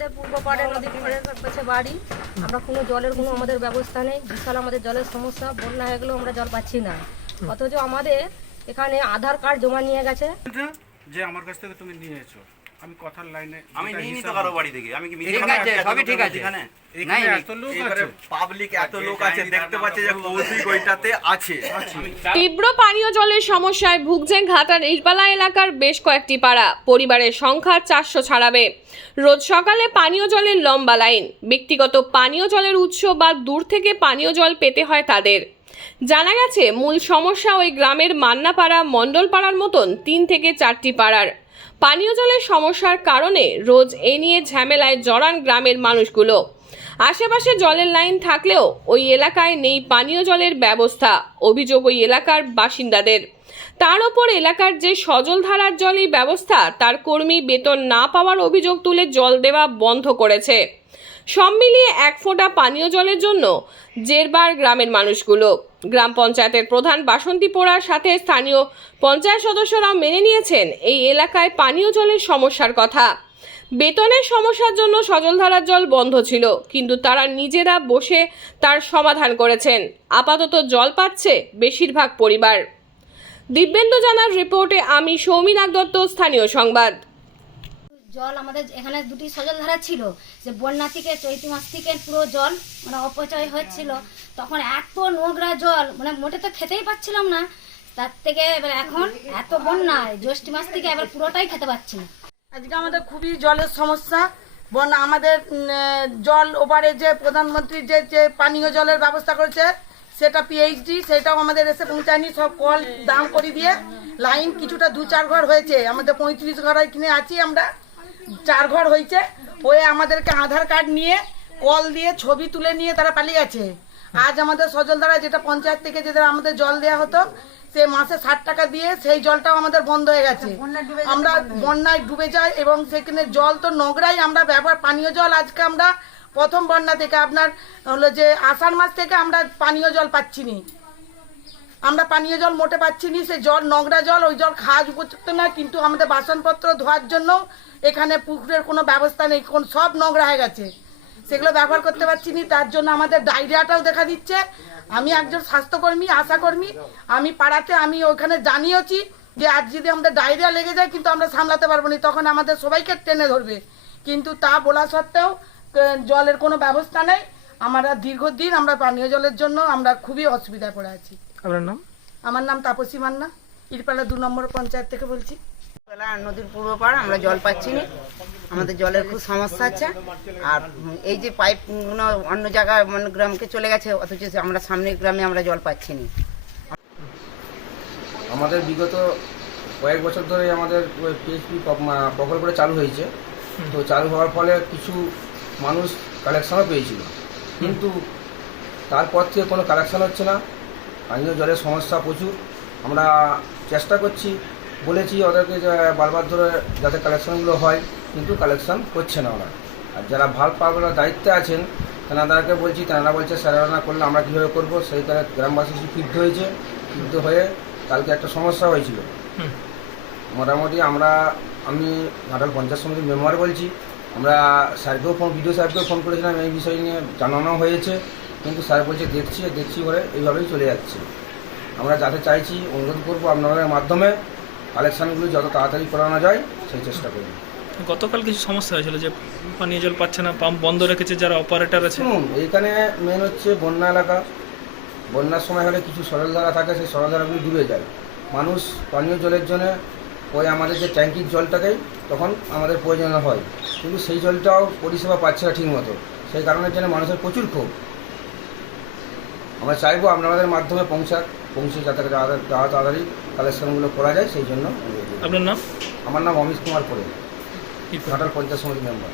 আমাদের পূর্ব পাড়ে নদীর পাড়ের কাছে বাড়ি। আমরা কোনো জলের কোনো আমাদের ব্যবস্থা নেই। বিশাল আমাদের জলের সমস্যা। বন্যা হয়ে গেলেও আমরা জল পাচ্ছি না। অথচ আমাদের এখানে আধার কার্ড জমা নিয়ে গেছে। যে আমার কাছ থেকে তুমি নিয়েছো। আমি কথার লাইনে আমি নিয়ে নিতে কারও বাড়ি থেকে। আমি কি মিথ্যে ঠিক কথা আছে, সবই ঠিক আছে। এখানে এখানে নাই, এত লোক এবারে আছে? পাবলিক এত লোক আছে দেখতে পাচ্ছে যে কৌশিক ওইটাতে আছে। তীব্র পানীয় জলের সমস্যায় ভুগছেন ঘাটার ইটবালা এলাকার বেশ কয়েকটি পাড়া। পরিবারের সংখ্যা চারশো ছাড়াবে। রোজ সকালে পানীয় জলের লম্বা লাইন। ব্যক্তিগত পানীয় জলের উৎস বা দূর থেকে পানীয় জল পেতে হয় তাদের। জানা গেছে মূল সমস্যা ওই গ্রামের মান্নাপাড়া মণ্ডলপাড়ার মতন তিন থেকে চারটি পাড়ার। পানীয় জলের সমস্যার কারণে রোজ এ নিয়ে ঝামেলায় জড়ান গ্রামের মানুষগুলো। আশেপাশে জলের লাইন থাকলেও ওই এলাকায় নেই পানীয় জলের ব্যবস্থা, অভিযোগ ওই এলাকার বাসিন্দাদের। তার ওপর এলাকার যে সজল ধারার জলই ব্যবস্থা, তার কর্মী বেতন না পাওয়ার অভিযোগ তুলে জল দেওয়া বন্ধ করেছে। সব মিলিয়ে এক ফোঁটা পানীয় জলের জন্য জেরবার গ্রামের মানুষগুলো। গ্রাম পঞ্চায়েতের প্রধান বাসন্তী পোড়ার সাথে স্থানীয় পঞ্চায়েত সদস্যরাও মেনে নিয়েছেন এই এলাকায় পানীয় জলের সমস্যার কথা। বেতনের সমস্যার জন্য সজলধারার জল বন্ধ ছিল, কিন্তু তারা নিজেরা বসে তার সমাধান করেছেন। আপাতত জল পাচ্ছে বেশিরভাগ পরিবার। দিব্যেন্দু জানার রিপোর্টে আমি সৌমিনাথ দত্ত, স্থানীয় সংবাদ। জল আমাদের এখানে দুটি সজল ধারা ছিল, যে বন্যা থেকে চৈতি মাস থেকে পুরো জল মানে অপচয় হচ্ছিল। তখন এত নোংরা জল মানে মোটে তো খেতেই পাচ্ছিলাম না। তার থেকে এবার এখন এত বন্যায় জ্যৈষ্ঠ মাস থেকে এবার পুরোটাই খেতে পাচ্ছি না। আজকে আমাদের খুবই জলের সমস্যা। বন্যা, আমাদের জল ওপারে যে প্রধানমন্ত্রী যে যে পানীয় জলের ব্যবস্থা করেছে, সেটা পিএইচডি সেটাও আমাদের এসে পৌঁছায়নি। সব কল দাম করে দিয়ে লাইন কিছুটা দু চার ঘর হয়েছে। আমাদের পঁয়ত্রিশ ঘর কিনে আছি আমরা। চার ঘর হয়েছে। হয়ে আমাদেরকে আধার কার্ড নিয়ে কল দিয়ে ছবি তুলে নিয়ে তারা পালিয়ে গেছে। আজ আমাদের সজলধারা যেটা পঞ্চায়েত থেকে যেটা আমাদের জল দেওয়া হতো সে মাসে ষাট টাকা দিয়ে সেই জলটাও আমাদের বন্ধ হয়ে গেছে। আমরা বন্যায় ডুবে যাই এবং সেখানে জল তো নোংরাই আমরা ব্যবহার পানীয় জল আজকে আমরা প্রথম বন্যা থেকে আপনার হলো যে আষাঢ় মাস থেকে আমরা পানীয় জল পাচ্ছি নি। আমরা পানীয় জল মোটে পাচ্ছি নি, সে জল নোংরা জল, ওই জল খাওয়া উপযুক্ত না, কিন্তু আমাদের বাসনপত্র ধোয়ার জন্য এখানে পুকুরের কোনো ব্যবস্থা নেই, কোন সব নোংরা হয়ে গেছে। সেগুলো ব্যবহার করতে পারছি নি, তার জন্য আমাদের ডায়রিয়াটাও দেখা দিচ্ছে। আমি একজন স্বাস্থ্যকর্মী, আশাকর্মী, আমি পাড়াতে আমি ওখানে জানিয়েছি যে আজ যদি আমাদের ডায়রিয়া লেগে যায়, কিন্তু আমরা সামলাতে পারব না, তখন আমাদের সবাইকে টেনে ধরবে। কিন্তু তা বলা সত্ত্বেও জলের কোনো ব্যবস্থা নেই। আমরা দীর্ঘদিন আমরা পানীয় জলের জন্য আমরা খুবই অসুবিধায় পড়ে আছি। আপনার নাম? আমার নাম তাপসী মান্না। ইরপাড়া দু নম্বর পঞ্চায়েত থেকে বলছি। বেলা নদীর পূর্ব পাড় আমরা জল পাচ্ছি না। আমাদের জলের খুব সমস্যা আছে। আর এই যে পাইপগুলো অন্য জায়গায় অন্য গ্রামকে চলে গেছে অথচ আমরা সামনের গ্রামে আমরা জল পাচ্ছি না। আমাদের বিগত কয়েক বছর ধরে আমাদের পিএইচপি প্রকল্পটা চালু হয়েছে। তো চালু হওয়ার ফলে কিছু মানুষ কালেকশনও পেয়েছিল। কিন্তু তারপর থেকে কোনো কালেকশন হচ্ছে না। পানীয় জলের সমস্যা প্রচুর। আমরা চেষ্টা করছি বলেছি ওদেরকে বারবার ধরে যাতে কালেকশনগুলো হয় কিন্তু কালেকশন করছে না ওরা। আর যারা ভালো পাওয়ার দায়িত্বে আছেন তেনাদারকে বলছি তেনারা বলছে স্যারেরা করলে আমরা কীভাবে করব? সেই কারণে গ্রামবাসী ক্ষিপ্ত হয়েছে। ক্ষিপ্ত হয়ে কালকে একটা সমস্যা হয়েছিল। মোটামুটি আমরা আমি ঘাটাল পঞ্চায়েত সমিতির মেম্বার বলছি আমরা স্যারকেও ফোন বিডিও স্যারকেও ফোন করেছিলাম এই বিষয় নিয়ে জানানো হয়েছে। কিন্তু স্যার বলছে দেখছি দেখছি করে এইভাবেই চলে যাচ্ছে। আমরা যাতে চাইছি অনুরোধ করব আপনাদের মাধ্যমে কালেকশানগুলো যত তাড়াতাড়ি করানো যায় সেই চেষ্টা করব। গতকাল কিছু সমস্যা হয়েছিল যে পানীয় জল পাচ্ছে না পাম্প বন্ধ রেখেছে যারা অপারেটর আছে। এইখানে মেন হচ্ছে বন্যা এলাকা। বন্যার সময় হলে কিছু সরলধারা থাকে সেই সরলধারাগুলি ডুবে যায়। মানুষ পানীয় জলের জন্য ওই আমাদের যে ট্যাঙ্কির জলটাকেই তখন আমাদের প্রয়োজন হয়। কিন্তু সেই জলটাও পরিষেবা পাচ্ছে না ঠিকমতো। সেই কারণের জন্য মানুষের প্রচুর ক্ষোভ। আমরা চাইব আপনাদের মাধ্যমে পৌঁছাক পৌঁছে যাতে তাড়াতাড়ি কালেকশনগুলো করা যায় সেই জন্য আপনার নাম? আমার নাম অমিত কুমার পরে ঘাটাল পঞ্চাশ সমিতি মেম্বার।